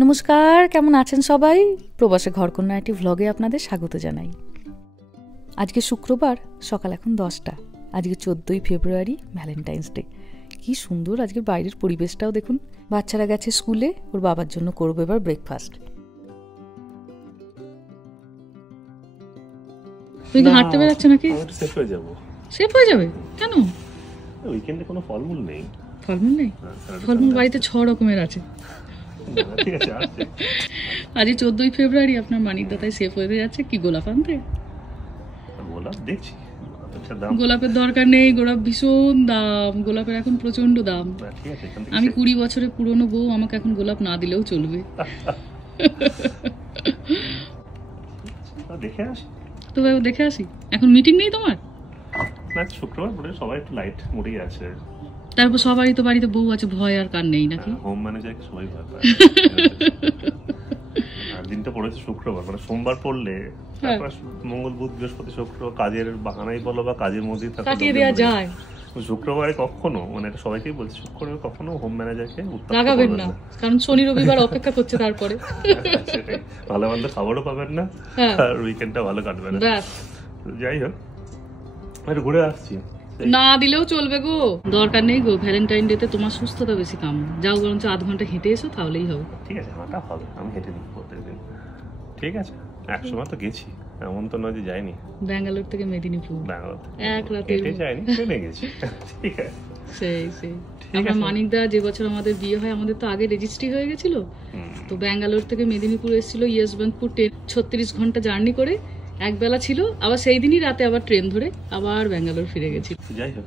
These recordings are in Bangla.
নমস্কার, কেমন আছেন সবাই? প্রবাসে ঘরকন্যা একটি ভ্লগে আপনাদের স্বাগত জানাই। আজকে শুক্রবার, সকাল এখন 10টা। আজকে 14ই ফেব্রুয়ারি, ভ্যালেন্টাইন্স ডে। কি সুন্দর আজকের বাইরের পরিবেশটাও দেখুন। বাচ্চারা গেছে স্কুলে, ওর বাবার জন্য করবো এবার ব্রেকফাস্ট। তুই কি হাঁটতে বেরাচ্ছ নাকি? সেফ হয়ে যাবো। সেফ হয়ে যাবে কেন? উইকেন্ডে কোনো ফলমূল নেই। ফলমূল নেই? ফলমূল বাড়িতে 6 রকমের আছে। আজকে 14ই ফেব্রুয়ারি, আপনার মানিক দাতাই সেফ হয়ে যাচ্ছে। কি গোলাপ আনতে? গোলাপ দেখছি, গোলাপের দরকার নেই, গোলাপ ভীষণ দাম। গোলাপের এখন প্রচন্ড দাম। আমি 20 বছরের পুরনো বউ, আমাকে এখন গোলাপ না দিলেও চলবে। তো দেখে আসি। এখন মিটিং নেই তোমার? না, শুক্রবার বলে সবাই একটু লাইট মুডেই আছে। তারপর সবারই তো বাড়িতে বউ আছে, ভয় আর কার নেই নাকি? হোম ম্যানেজারকে সবাই ভয় পায়। দিনটা পড়েছে শুক্রবার, মানে সোমবার পড়লে মঙ্গল বুধ বৃহস্পতি শুক্র কাজের বাহানাই বলো বা কাজের মধ্যেই কাটিয়ে দেওয়া যায়। শুক্রবারে কখনো, মানে এটা সবাইকেই বলছি, শুক্রবারে কখনো হোম ম্যানেজারকে লাগাবেন না, কারণ শনি রবিবার অপেক্ষা করছে। তারপরে ভালো মন্দ খাবারও পাবেন না, আর উইকেন্ডটা ভালো কাটবে না। যাই হোক, একটু ঘুরে আসছি। না দিলেও চলবে গো, দরকার নেই গো। ভ্যালেন্টাইন ডে তে তোমার সুস্থতা বেশি কাম। যাও বরঞ্চ আধ ঘন্টা হেঁটে এসো, তাহলেই হবে। ঠিক আছে, হাঁটা হবে, আমি হেঁটে দিই প্রত্যেকদিন। ঠিক আছে, একসময় তো গেছি, এমন তো নয় যে যাইনি। ব্যাঙ্গালোর থেকে মেদিনীপুর এক রাতে যাইনি, ট্রেনে গেছি। ঠিক আছে, সেই আমার মানিকদা যে বছর আমাদের বিয়ে হয়, আমাদের তো আগে রেজিস্ট্রি হয়ে গেছিল। তো ব্যাঙ্গালোর থেকে মেদিনীপুর এসেছিল ইয়েস ব্যাঙ্কপুর 36 ঘন্টা জার্নি করে। এক বেলা ছিল, আবার সেই দিনই রাতে আবার ট্রেন ধরে আবার ব্যাঙ্গালোর ফিরে গেছি। যাই হোক,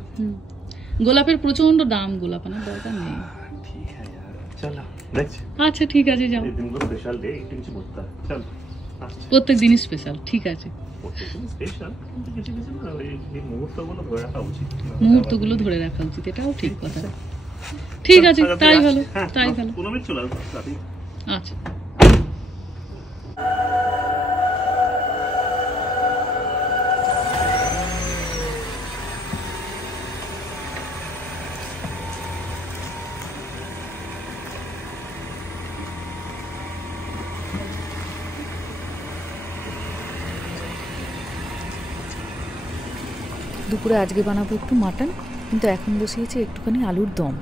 গোলাপের প্রচন্ড দাম, গোলাপ আনার দরকার নেই। ঠিক আছে, চলো দেখছি। আচ্ছা ঠিক আছে, যাও। এই দিনগুলো স্পেশাল ডে, একটু কিছু করতে হবে। চলো, প্রত্যেক দিনই স্পেশাল, ঠিক আছে। মুহূর্তগুলো ধরে রাখা উচিত, এটাও ঠিক কথা। ঠিক আছে, তাই ভালো, তাই ভালো। আচ্ছা, দুপুরে আজকে বানাবো একটু মাটন, কিন্তু এখন বসিয়েছি একটুখানি আলুর দম।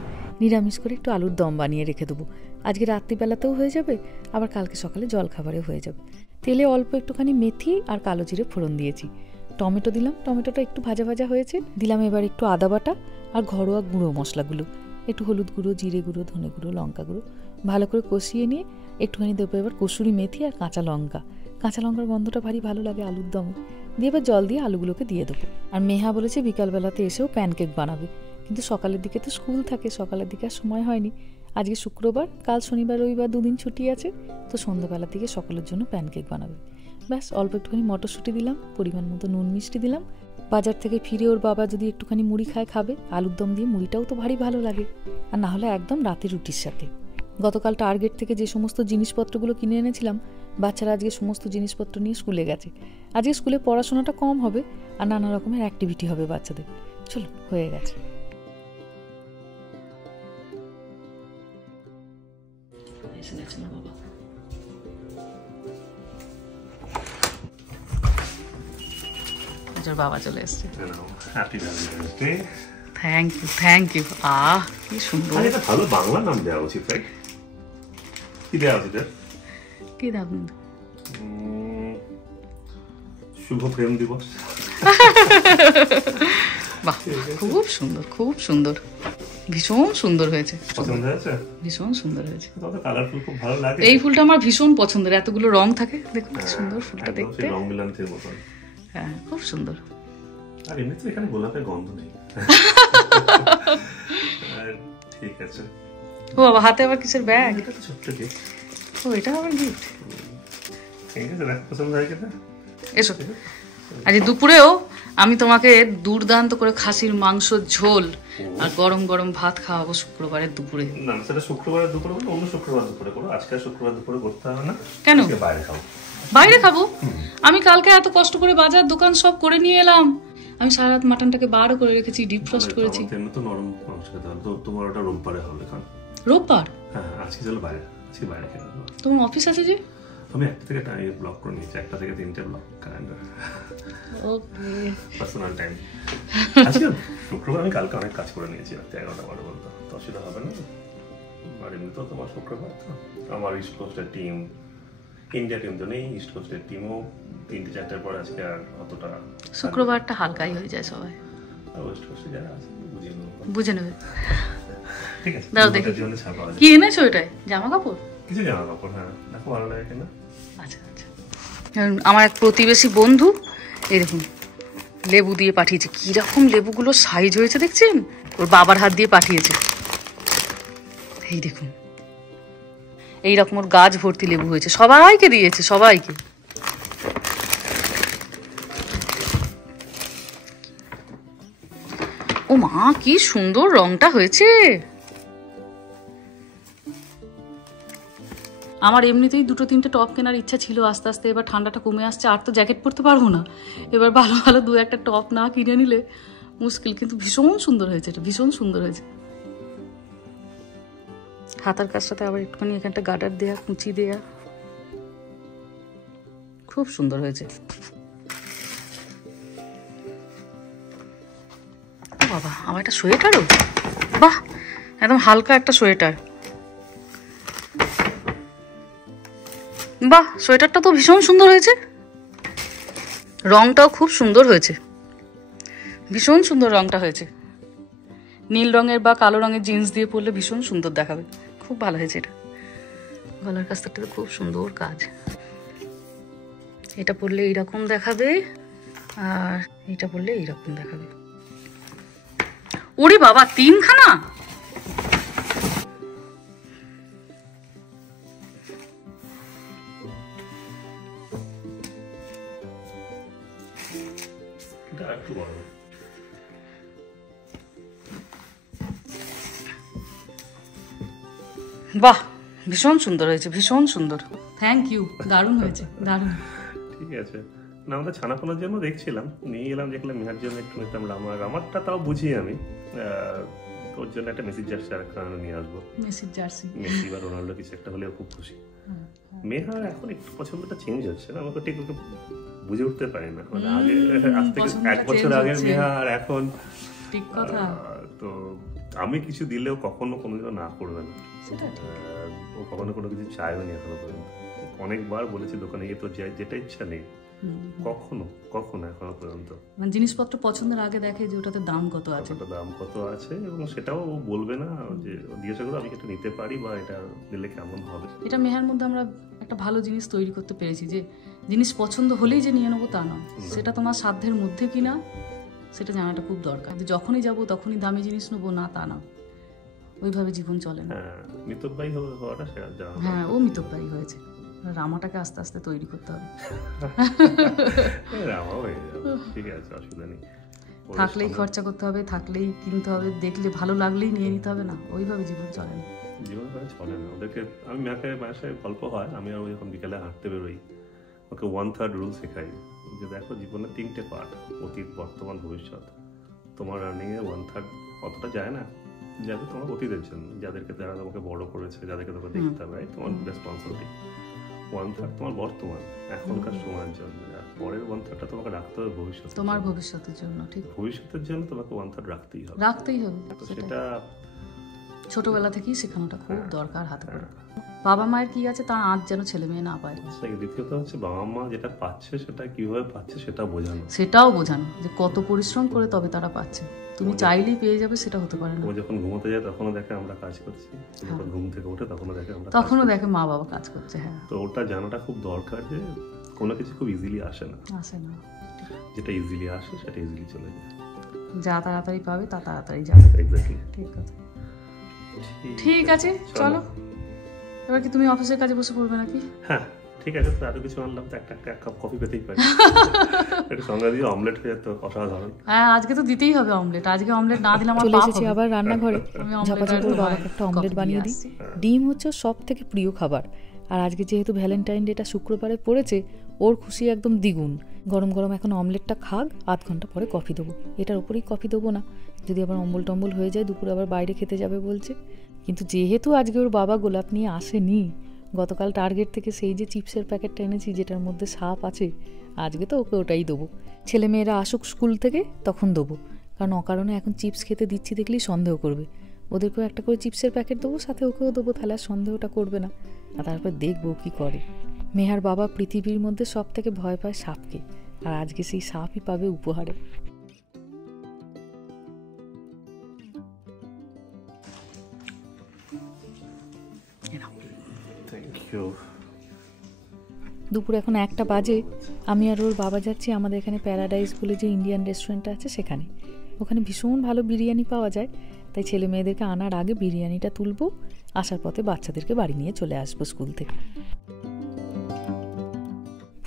নিরামিষ করে একটু আলুর দম বানিয়ে রেখে দেবো। আজকে রাত্রিবেলাতেও হয়ে যাবে, আবার কালকে সকালে জলখাবারেও হয়ে যাবে। তেলে অল্প একটুখানি মেথি আর কালো জিরে ফোড়ন দিয়েছি। টমেটো দিলাম, টমেটোটা একটু ভাজা ভাজা হয়েছে। দিলাম এবার একটু আদা বাটা আর ঘরোয়া গুঁড়ো মশলাগুলো, একটু হলুদ গুঁড়ো, জিরে গুঁড়ো, ধনে গুঁড়ো, লঙ্কা গুঁড়ো, ভালো করে কষিয়ে নিয়ে একটুখানি দেবো এবার কসুরি মেথি আর কাঁচা লঙ্কা। কাঁচা লঙ্কার গন্ধটা ভারী ভালো লাগে আলুর দমে। দিয়ে এবার জল দিয়ে আলুগুলোকে দিয়ে দেবো। আর মেহা বলেছে বিকালবেলাতে এসেও প্যানকেক বানাবে, কিন্তু সকালের দিকে তো স্কুল থাকে, সকালের দিকে আর সময় হয়নি। আজকে শুক্রবার, কাল শনিবার রবিবার 2 দিন ছুটি আছে, তো সন্ধ্যাবেলার দিকে সকলের জন্য প্যানকেক বানাবে। ব্যাস, অল্প একটুখানি মটরশুঁটি দিলাম, পরিমাণ মতো নুন মিষ্টি দিলাম। বাজার থেকে ফিরে ওর বাবা যদি একটুখানি মুড়ি খায়, খাবে। আলুর দম দিয়ে মুড়িটাও তো ভারী ভালো লাগে, আর না হলে একদম রাতে রুটির সাথে। গতকাল টার্গেট থেকে যে সমস্ত জিনিসপত্রগুলো কিনে এনেছিলাম, বাচ্চারা আজকে সমস্ত জিনিসপত্র নিয়ে স্কুলে গেছে। আজকে স্কুলে পড়াশোনাটা কম হবে, আর নানা রকমের অ্যাক্টিভিটি হবে বাচ্চাদের। চলো, হয়ে গেছে। বাবা চলে এসছে। Thank you. কি সুন্দর। এটা ভালো বাংলা নাম দেওয়া উচিত, রাইট? কি দেওয়া উচিত? কি দাম? শুভ প্রেম দিবস। বাহ, খুব সুন্দর, খুব সুন্দর, ভীষণ সুন্দর হয়েছে। পছন্দ হয়েছে? ভীষণ সুন্দর হয়েছে। কালারফুল, খুব ভালো লাগে। এই ফুলটা আমার ভীষণ পছন্দের, এতগুলো রং থাকে, দেখুন কি সুন্দর ফুলটা দেখতে। রং মিলান্তির মতন। হ্যাঁ, খুব সুন্দর। আর এমনিতে এখানে গোলাপের গন্ধ নেই। ঠিক আছে। ও বাবা, হাতে আবার কিসের ব্যাগ? এটা তো ছোট্ট গিফট। ও, এটা আবার গিফট। ঠিক আছে, দেখ পছন্দ হয় কিনা। এসো। আজ দুপুরেও আমি তোমাকে দুর্দান্ত করে খাসির মাংস ঝোল আর গরম গরম ভাত খাওয়াবো শুক্রবারের দুপুরে। না, সেটা শুক্রবারের দুপুরে বলো, অন্য শুক্রবার দুপুরে করো। আজকে শুক্রবার দুপুরে করতে হবে না। কেন? বাইরে খাবো। বাইরে খাবো? আমি কালকে এত কষ্ট করে বাজার দোকান সব করে নিয়ে এলাম, আমি সারা রাত মাটনটাকে বারও করে রেখেছি, ডিপ ফ্রস্ট করেছি। তো নরম মাংস খেতে হবে, তো তোমার ওটা রোববারে হবে খান। রোববার? হ্যাঁ আজকে চলো বাইরে, আজকে বাইরে খেয়ে নেবো। তোমার অফিস আছে যে? আমি 1 থেকে ব্লক করে নিয়েছি, 1টা থেকে 3টে ব্লক ক্যালেন্ডার। ওকে, পার্সোনাল টাইম। আজকে শুক্রবার, আমি কালকে অনেক কাজ করে নিয়েছি রাতে 11টা বারে বলতো, তো অসুবিধা হবে না। আর এমনিতেও তোমার শুক্রবার তো আমার ইস্ট কোস্টের টিম, ইন্ডিয়া টিম তো নেই, ইস্ট কোস্টের টিমও 3-4টার পর আজকে আর অতটা, শুক্রবারটা হালকাই হয়ে যায় সবাই, ওয়েস্ট কোস্টে যারা আছে বুঝে নেবে। ঠিক আছে, দাও দেখি কি এনেছো এটাই, জামা কাপড়? কিছু জামা কাপড়, হ্যাঁ দেখো ভালো লাগে কিনা। আচ্ছা আচ্ছা। আমার এক প্রতিবেশী বন্ধু এই দেখুন লেবু দিয়ে পাঠিয়েছে, কিরকম লেবুগুলো সাইজ হয়েছে দেখছেন, ওর বাবার হাত দিয়ে পাঠিয়েছে। এই দেখুন এইরকম ওর গাছ ভর্তি লেবু হয়েছে, সবাইকে দিয়েছে, সবাইকে। ও মা কি সুন্দর রংটা হয়েছে। আমার এমনিতেই 2-3টে টপ কেনার ইচ্ছা ছিল, আস্তে আস্তে এবার ঠান্ডাটা কমে আসছে, আর তো জ্যাকেট পরতে পারবো না, এবার ভালো ভালো 2-1টা টপ না কিনে নিলে মুশকিল। কিন্তু ভীষণ সুন্দর হয়েছে, এটা ভীষণ সুন্দর হয়েছে। হাতার কাজটাতে আবার একটুখানি এখানটা গার্ডার দেয়া, কুচি দেয়া, খুব সুন্দর হয়েছে। বাবা আমার একটা সোয়েটারও, বাহ একদম হালকা একটা সোয়েটার, বাহ সোয়েটারটা তো ভীষণ সুন্দর হয়েছে, রংটাও খুব সুন্দর হয়েছে, ভীষণ সুন্দর রংটা হয়েছে। নীল রঙের বা কালো রঙের জিন্স দিয়ে পরলে ভীষণ সুন্দর দেখাবে, খুব ভালো হয়েছে এটা। গলার কাজটাতে খুব সুন্দর কাজ, এটা পরলে এইরকম দেখাবে, আর এটা পরলে এইরকম দেখাবে। ওরে বাবা 3খানা, বাহ ভীষণ সুন্দর হয়েছে, ভীষণ সুন্দর, থ্যাংক ইউ, দারুণ হয়েছে, দারুণ। ঠিক আছে না, আমাদের ছানাপোনার জন্য দেখছিলাম, নিয়ে এলাম, দেখলাম মেহার জন্য একটু নিতাম রামারটা, তাও বুঝি আমি ওর জন্য একটা মেসি জার্সি আর একটা নিয়ে আসবো, মেসি জার্সি, মেসি বা রোনাল্ডো কিছু একটা হলে খুব খুশি। মেহার এখন একটু পছন্দটা চেঞ্জ হচ্ছে না, আমাকে ঠিক ওকে বুঝে উঠতে পারি না, মানে আগে আজ থেকে 1 বছর আগের মেহার এখন, ঠিক কথা। তো আমি কিছু দিলেও কখনো কোনোদিনও না করবে না, ও কখনো কোনো কিছু চাইবে না এখনো পর্যন্ত। অনেকবার বলেছি দোকানে গিয়ে, তো যেটা ইচ্ছা নেই, কখনো কখনো এখনো পর্যন্ত। মানে জিনিসপত্র পছন্দের আগে দেখে যে ওটাতে দাম কত আছে, দাম কত আছে, এবং সেটাও ও বলবে না যে জিজ্ঞাসা করো আমি এটা নিতে পারি বা এটা দিলে কেমন হবে। এটা মেহার মধ্যে আমরা একটা ভালো জিনিস তৈরি করতে পেরেছি, যে জিনিস পছন্দ হলেই যে নিয়ে নেবো তা নয়, সেটা তোমার সাধ্যের মধ্যে কিনা সেটা জানাটা খুব দরকার। যখনই যাবো তখনই দামি জিনিস নেবো না তা না, ওইভাবে জীবন চলে না। মিতব্যয়ী হওয়াটা, হ্যাঁ ও মিতব্যয়ী হয়েছে, রামাটাকে আস্তে আস্তে তৈরি করতে হবে। ঠিক আছে, অসুবিধা নেই, থাকলেই খরচা করতে হবে, থাকলেই কিনতে হবে, দেখলে ভালো লাগলেই নিয়ে নিতে হবে না, ওইভাবে জীবন চলে না, জীবন চলে না। ওদেরকে আমি মাসে গল্প হয়, আমি আর যখন বিকেলে হাঁটতে বেরোই ওকে 1/3 রুল শেখাই, যে দেখো জীবনের 3টে পার্ট, অতীত, বর্তমান, ভবিষ্যৎ। তোমার রানিং এ 1/3 অতটা যায় না, যাবে তোমার অতীতের জন্য, যাদেরকে যারা তোমাকে বড় করেছে, যাদেরকে তোমাকে দেখতে হবে, তোমার রেসপন্সিবিলিটি। 1/3 তোমার বর্তমান এখনকার সময়ের জন্য, আর পরের 1/3টা তোমাকে রাখতে হবে ভবিষ্যৎ, তোমার ভবিষ্যতের জন্য। ঠিক, ভবিষ্যতের জন্য তোমাকে 1/3 রাখতেই হবে, রাখতেই হবে। সেটা ছোটবেলা থেকেই শেখানোটা খুব দরকার হাতে করে। বাবা মায়ের কি আছে তার আজ যেন ছেলে মেয়ে না পায়। দ্বিতীয়ত হচ্ছে বাবা মা যেটা পাচ্ছে সেটা কিভাবে পাচ্ছে সেটাও বোঝানো, যে কত পরিশ্রম করে তবে তারা পাচ্ছে, তুমি চাইলেই পেয়ে যাবে সেটা হতে পারে না। ও যখন ঘুমোতে যায় তখনও দেখে আমরা কাজ করছি, যখন ঘুম থেকে ওঠে তখনও দেখে মা বাবা কাজ করছে। হ্যাঁ, তো ওটা জানাটা খুব দরকার, যে কোনো কিছু খুব ইজিলি আসে না, যেটা ইজিলি আসে সেটা ইজিলি চলে যায়, যা তাড়াতাড়ি পাবে তা তাড়াতাড়ি যাবে। এক্স্যাক্টলি, ঠিক কথা। ঠিক আছে, চলো এবার কি তুমি অফিসের কাজে বসে পড়বে নাকি? হ্যাঁ ঠিক আছে, তো আরো কিছু আনলাম, তো একটা কাপ কফি পেতেই পারি, একটু সঙ্গে দিয়ে অমলেট হয়ে যেত অসাধারণ। হ্যাঁ আজকে তো দিতেই হবে অমলেট, আজকে অমলেট না দিলে আমার পাপ হবে। আবার রান্নাঘরে ঝাপাঝাপি বাবাকে একটা অমলেট বানিয়ে দিই। ডিম হচ্ছে সব থেকে প্রিয় খাবার, আর আজকে যেহেতু ভ্যালেন্টাইন ডেটা শুক্রবারে পড়েছে, ওর খুশি একদম দ্বিগুণ। গরম গরম এখন অমলেটটা খাক, আধ ঘন্টা পরে কফি দেবো। এটার ওপরেই কফি দেবো না, যদি আবার অম্বল টম্বল হয়ে যায়, দুপুরে আবার বাইরে খেতে যাবে বলছে। কিন্তু যেহেতু আজকে ওর বাবা গোলাপ নিয়ে আসেনি, গতকাল টার্গেট থেকে সেই যে চিপসের প্যাকেটটা এনেছি যেটার মধ্যে সাপ আছে, আজকে তো ওকে ওটাই দেবো। ছেলেমেয়েরা আসুক স্কুল থেকে তখন দেবো, কারণ অকারণে এখন চিপস খেতে দিচ্ছি দেখলেই সন্দেহ করবে। ওদেরকেও একটা করে চিপসের প্যাকেট দেবো, সাথে ওকেও দেবো, তাহলে আর সন্দেহটা করবে না। আর তারপর দেখবো কী করে। মেহার বাবা পৃথিবীর মধ্যে সব থেকে ভয় পায় সাপকে, আর আজকে সেই সাপই পাবে উপহারে। দুপুর এখন 1টা বাজে। আমি আর ওর বাবা যাচ্ছি আমাদের এখানে প্যারাডাইস বলে যে ইন্ডিয়ান রেস্টুরেন্টটা আছে সেখানে। ওখানে ভীষণ ভালো বিরিয়ানি পাওয়া যায়, তাই ছেলে মেয়েদেরকে আনার আগে বিরিয়ানিটা তুলবো, আসার পথে বাচ্চাদেরকে বাড়ি নিয়ে চলে আসবো স্কুল থেকে।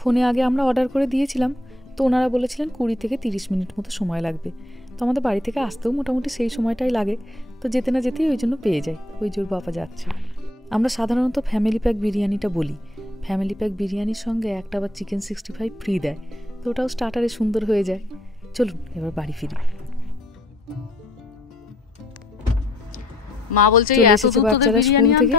ফোনে আগে আমরা অর্ডার করে দিয়েছিলাম, তো ওনারা বলেছিলেন 20 থেকে 30 মিনিট মতো সময় লাগবে। তো আমাদের বাড়ি থেকে আসতেও মোটামুটি সেই সময়টাই লাগে, তো যেতে না যেতেই ওই জন্য পেয়ে যাই, ওই জোর বাবা যাচ্ছে। আমরা সাধারণত ফ্যামিলি প্যাক বিরিয়ানিটা বলি। ফ্যামিলি প্যাক বিরিয়ানির সঙ্গে একটা আবার চিকেন 65 ফ্রি দেয়, তো ওটাও স্টার্টারে সুন্দর হয়ে যায়। চলুন এবার বাড়ি ফিরি। মা বলছে বাচ্চারা স্কুল থেকে,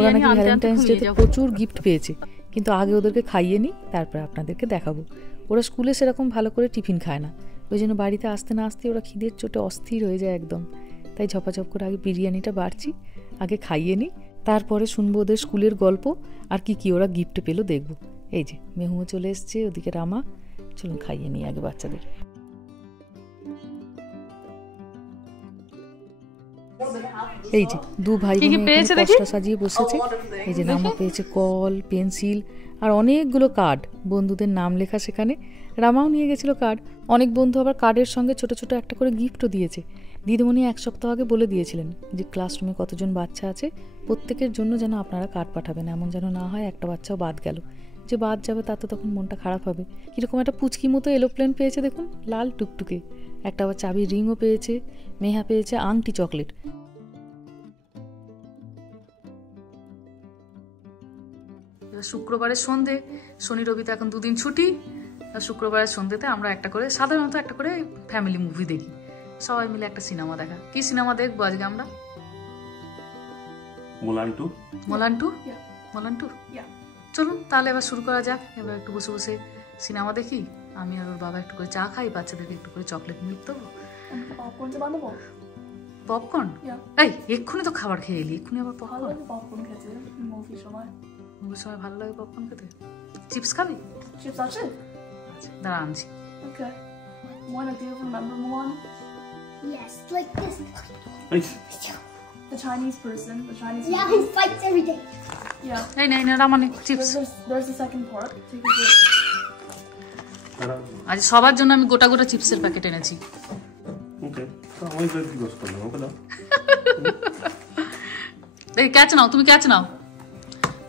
ওরা নাকি ভ্যালেন্টাইন্স ডেতে প্রচুর গিফট পেয়েছে, কিন্তু আগে ওদেরকে খাইয়ে নিই, তারপর আপনাদেরকে দেখাবো। ওরা স্কুলে সেরকম ভালো করে টিফিন খায় না, ওই জন্য বাড়িতে আসতে না আসতে ওরা খিদের চোটে অস্থির হয়ে যায় একদম। তাই ঝপাঝপ করে আগে বিরিয়ানিটা বাড়ছি, আগে খাইয়ে নিই, তারপরে শুনবো ওদের স্কুলের গল্প আর কি ওরা গিফট পেলো দেখবো। এই যে মেহুও চলে এসছে, ওদিকে রামা। চলুন খাইয়ে নিই আগে বাচ্চাদের। এই যে দু ভাই কষ্ট সাজিয়ে বসেছে। এই যে রামা পেয়েছে কল, পেন্সিল আর অনেকগুলো কার্ড, বন্ধুদের নাম লেখা সেখানে। রামাও নিয়ে গেছিল কার্ড। অনেক বন্ধু আবার কার্ডের সঙ্গে ছোট ছোট একটা করে গিফটও দিয়েছে। দিদিমণি 1 সপ্তাহ আগে বলে দিয়েছিলেন যে ক্লাসরুমে কতজন বাচ্চা আছে প্রত্যেকের জন্য যেন আপনারা কার্ড পাঠাবেন, এমন যেন না হয় একটা বাচ্চাও বাদ গেল। যে বাদ যাবে তার তো তখন মনটা খারাপ হবে। কীরকম একটা পুচকি মতো এরোপ্লেন পেয়েছে দেখুন, লাল টুকটুকে। একটা আবার চাবির রিংও পেয়েছে। মেহা পেয়েছে আংটি চকলেট। শুক্রবারের সন্ধে, শনি রবি তো এখন 2 দিন ছুটি। শুক্রবারের সন্ধ্যেতে আমরা সাধারণত একটা করে ফ্যামিলি মুভি দেখি, সবাই মিলে একটা সিনেমা দেখা। কি সিনেমা দেখবো আজকে আমরা? মোলান টু। চলুন তাহলে এবার শুরু করা যাক। এবার একটু বসে বসে সিনেমা দেখি, আমি আর ওর বাবা একটু করে চা খাই, বাচ্চাদেরকে একটু করে চকলেট মিল্ক দেবো। পপকর্ন? এই এক্ষুনি তো খাবার খেয়ে এলি, এক্ষুনি আবার পপকর্ন খেতে? মুভির সময় ভালো লাগে পপকর্ন খেতে। চিপস খাবি? চিপস আছে, দাঁড়া আনছি। Okay. One, do you remember one? Yes, like this. The Chinese person, the Chinese. Yeah, who fights every day. Yeah. Hey, no, Ramani, chips. There's the second part. আজ সবার জন্য আমি গোটা গোটা চিপসের প্যাকেট এনেছি। ওকে, তো আমি তো কি করলাম ওকে দাও। এই ক্যাচ নাও, তুমি ক্যাচ নাও।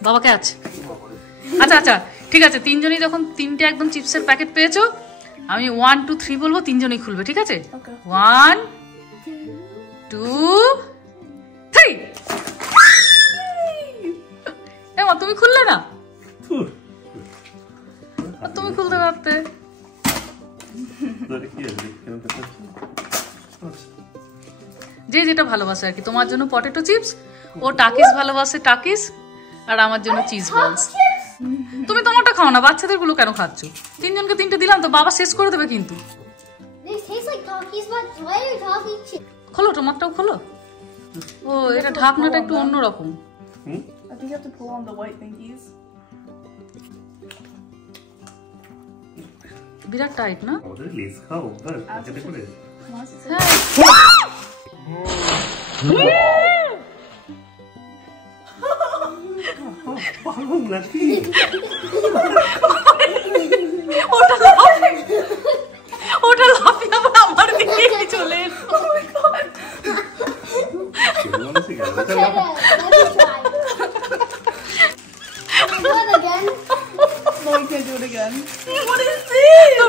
বাবা ক্যাচ। আচ্ছা ঠিক আছে, 3 জনই যখন 3টে একদম চিপসের প্যাকেট পেয়েছো, আমি 1 2 3 বলবো, 3 জনই খুলবে, ঠিক আছে? 1 2 3। এমা তুমি খুললে না? তুমি খুলতে পারতে। যে যেটা ভালোবাসে আর কি। তোমার জন্য পটেটো চিপস, ও টাকিস ভালোবাসে টাকিস, আর আমার জন্য চিজ বলস। তুমি তোমারটা খাও না, বাচ্চাদের গুলো কেন খাচ্ছ? 3 জনকে 3টে দিলাম তো, বাবা শেষ করে দেবে কিন্তু। খোলো, তোমারটাও খোলো। ও এটা ঢাকনাটা একটু অন্যরকম। বিরাট টাইট না? ওটা লাফিয়ে আবার আমার দিকে চলে এলো।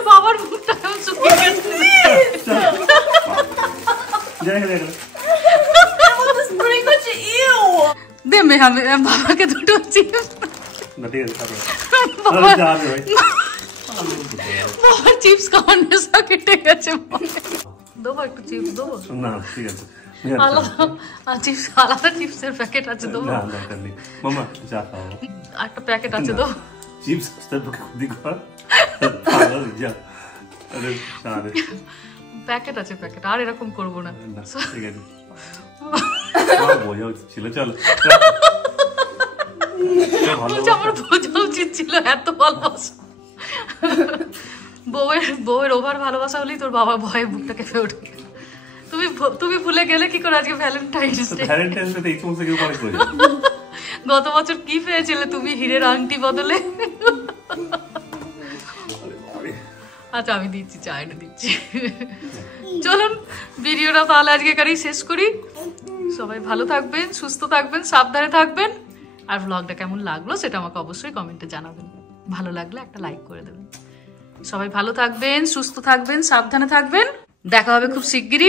বাবার মুখটা শুকিয়ে গেছে। দে মেহা, বাবাকে 2টো চিপস। বাবার চিপস খাওয়ার নেশা কেটে গেছে। দেবো একটু চিপস দেবো? না ঠিক আছে, আলাদা চিপস, আলাদা চিপসের প্যাকেট আছে দেবো? না দরকার নেই মামা, যা খাও। একটা প্যাকেট আছে দেবো? চিপস তোর পক্ষে খুদি কর, পাগল যা। আরে সারে প্যাকেট আছে, প্যাকেট। আর এরকম করবো না। ঠিক আছে বোঝা উচিত ছিল, চলো। আমার বোঝা উচিত ছিল, এত ভালোবাসা। বউয়ের ওভার ভালোবাসা হলেই তোর বাবা ভয়ে বুকটা কেঁপে ওঠে। তুমি ভুলে গেলে কি করে আজকে ভ্যালেন্টাইন্স ডে? ভ্যালেন্টাইন্স ডে এই সমস্ত কেউ করে করি। গত বছর কি পেয়েছিলে তুমি হীরের আংটি বদলে? আচ্ছা আমি দিচ্ছি, চা এনে দিচ্ছি। চলুন ভিডিওটা তাহলে আজকে কারেই শেষ করি। সবাই ভালো থাকবেন, সুস্থ থাকবেন, সাবধানে থাকবেন। আর ব্লগটা কেমন লাগলো সেটা আমাকে অবশ্যই কমেন্টে জানাবেন। ভালো লাগলে একটা লাইক করে দেবেন। সবাই ভালো থাকবেন, সুস্থ থাকবেন, সাবধানে থাকবেন। দেখা হবে খুব শিগগিরই।